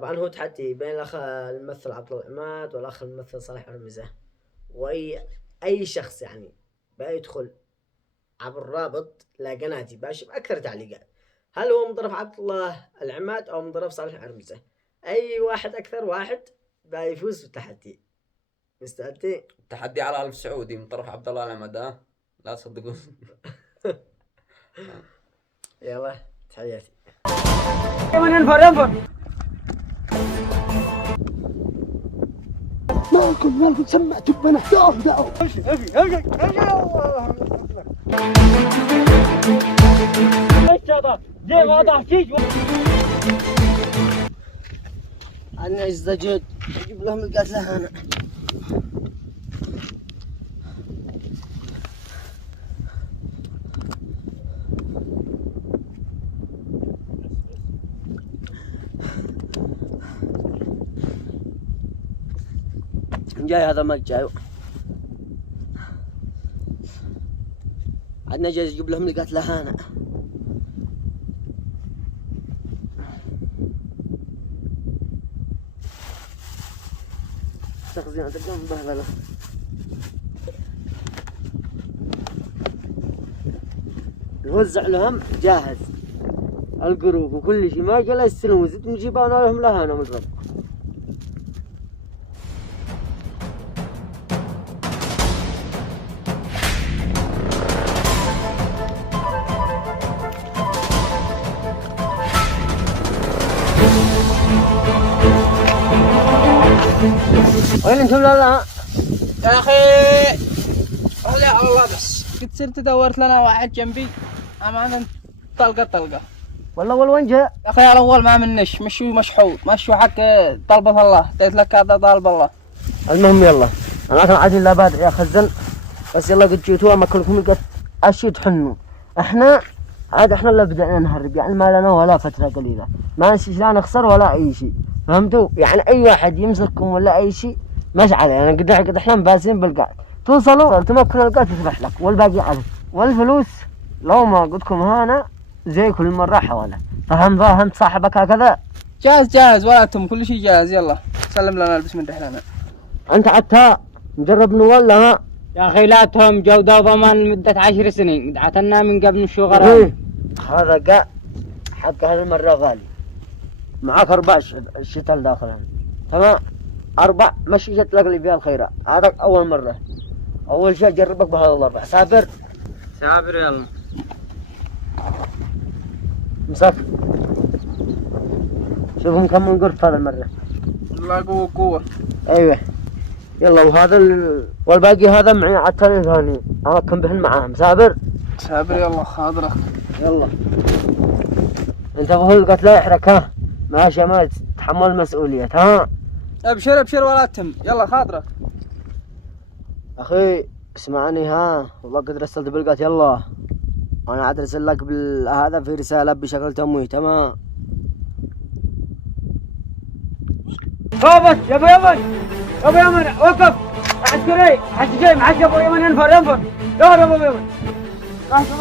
طبعا هو تحدي بين الأخ الممثل عبد الله العماد والأخ الممثل صالح عرمزة، وأي شخص يعني بيدخل عبر الرابط لا قناتي باشوف أكثر تعليقات، هل هو من طرف عبد الله العماد أو من طرف صالح عرمزة، أي واحد أكثر واحد بيفوز بالتحدي. مستعدين؟ تحدي على ألف سعودي من طرف عبد الله العماد، ها لا تصدقون. يلا تحياتي. ينفر مالكم سمعتوا بنا دعوا امشي زي ما ضحكيش أنا ازدجت أجيب لهم القتلة هنا. جاي هذا ما جاي، عندنا جاي يجيب لهم القتلة هنا. تخزين تلقون مبهذلة. نوزع لهم جاهز القروب وكل شيء، ما جاء يستلموا زد نجيب أنا لهم لهنا مضرب. وين انتم؟ لا يا اخي لا والله بس قد صرت دورت لنا واحد جنبي امانه طلقه والله وين جاء يا اخي الاول ما منش مشوا مشحوط مشوا حق طلبة الله قلت لك هذا طالب الله. المهم يلا انا كان عادي لا بادئ يا خزن، بس يلا قد جيتوا ما كلكم لقيت اشي تحنوا. احنا عاد احنا اللي بدأنا نهرب، يعني ما لنا ولا فترة قليلة ما نسيش لا نخسر ولا اي شيء، فهمتوا؟ يعني اي واحد يمسككم ولا اي شيء مشعله، يعني قد احنا مباسين بالقاعد، توصلوا تمكن القاعد تذبح لك والباقي عليك، والفلوس لو ما قلتكم هنا زي كل مرة حوالة. فهمت صاحبك هكذا؟ جاهز ولا تم كل شيء جاهز. يلا سلم لنا البس من رحلنا. انت عتها نجرب نولى ها يا اخي لا تهم جودة ضمان مدة 10 سنين دعتنا من قبل الشغل. هذا قاع حق هالمرة غالي، معاك 4 الشتل داخلها تمام، 4 مشي جت لك اللي فيها الخيرات. هذا أول مرة، أول شيء جربك بهذا ال4. سابر يلا مسك شوفهم كم من قرف هذا المرة. والله قوة أيوه يلا، وهذا والباقي هذا معي على الثاني أنا كم بهن معاهم. سابر يلا حاضرك. يلا انت هو القتلى يحرك ها ماشي، ما تتحمل المسؤولية ها. ابشر ولا تم. يلا خاطرك اخي اسمعني ها، والله قد رسلت بالقات. يلا انا عاد ارسل لك هذا في رسالة بشكل تمويه تمام. ثابت يا ابو يمن وقف عسكري حد جاي معك يا ابو يمن. ينفر يا ابو يمن ماشي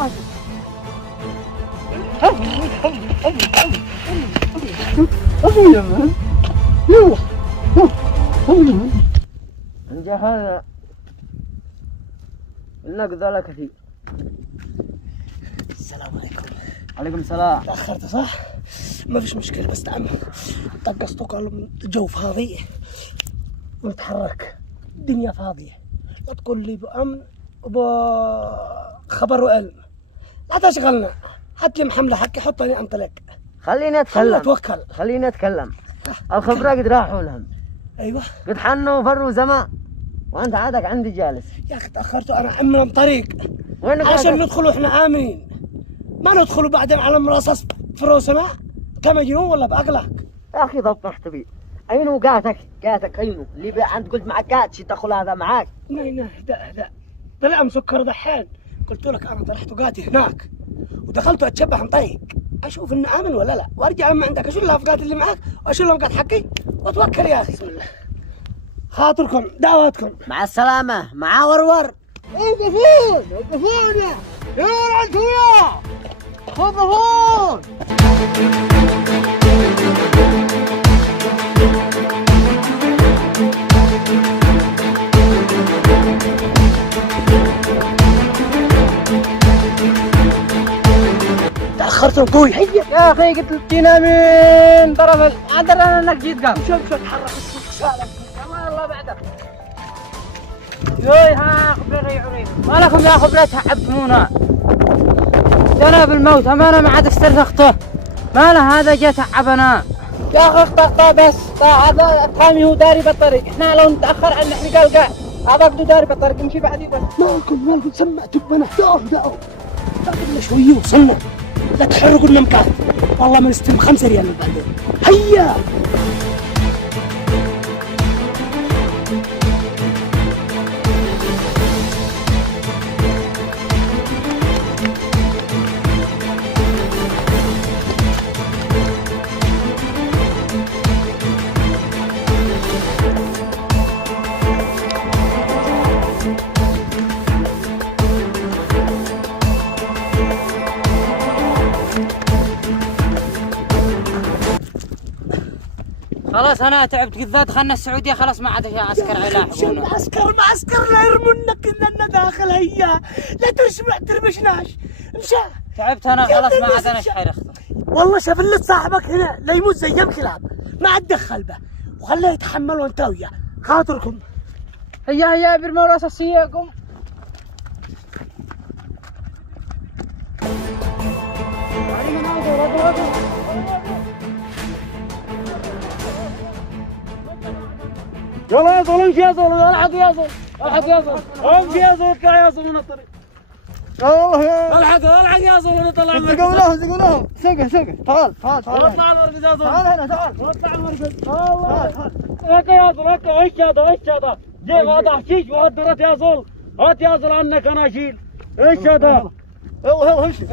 ابو يمن يلا ابو يمن انجا هذا النقد ذا كثير. السلام عليكم. عليكم السلام. تأخرت صح؟ ما فيش مشكلة، بس تعال طقسته قال الجو فاضي ونتحرك، الدنيا فاضية، لا تقول لي بأمن وبخبر وعلم، لا تشغلنا، هات لي محملة حقي حطني أنت لك. خليني اتكلم. توكل. خليني اتكلم. الخبرة قد راحوا لهم. ايوه قد حنوا وفروا زمان وانت عادك عندي جالس. يا اخي تأخرت وانا عمنا طريق وين عشان ندخل واحنا آمنين، ما ندخلوا بعدين على مرصص فروسنا كمجنون ولا بعقلك. يا اخي ضبطت بي. اينو قاتك اينو اللي عند قلت معك قات شي تدخل هذا معاك. لا اهدأ طلع مسكر دحين. قلت لك انا طرحت قاتي هناك ودخلت اتشبح نطيق اشوف انه امن ولا لا، وارجع من عندك اشيل الافقات اللي معك واشيل الافقات حقي واتوكل. يا اخي بسم الله خاطركم دعواتكم. مع السلامة مع ورور. وقفون يا انتوا يا وقفون. تاخرت قوي. هيا يا اخي قلت لك جينا من طرف عذرنا انك جيت قام. شوف اتحرك السالم. الله بعدك. يوي ها خبري عريب. ما لكم يا خبرة تعبتمونا. جناب الموت امانه ما عاد استرزقته. ما له هذا جاء تعبنا. يا اخي اخطأ بس هذا التامي هو داري بالطريق. احنا لو نتاخر عن نحن قال هذا قدو داري بالطريق نمشي بعدي بس. مالكم سمعتوا بنا. دقوا قبل شويه وصلنا. لا تحرقوا لنا مكان. والله ما نستلم 5 ريال من بعدين. هيا خلاص انا تعبت قد دخلنا السعوديه خلاص ما عاد في عسكر يلاحقونا. معسكر لا يرمونك اننا داخل. هيا لا ترمشناش. امشى. تعبت انا خلاص ما عاد انا شحير اخطر. والله شفلت صاحبك هنا لا يموت زي كلاب. ما عاد دخل به وخليه يتحمل وانت وياه. خاطركم. هيا برموا راس السياقم. يلا يا زول امشي يا زول الحق يا زول امشي يا زول اطلع يا زول من الطريق. الحق يا زول نطلع من زقوا لهم سقه تعال اطلع المركز يا زول. تعال هنا تعال اطلع المركز. هكا يا زول هكا. ايش هذا جيب هذا حشيش وهدرت يا زول. هات يا زول عنك انا اشيل. ايش هذا؟ يلا امشي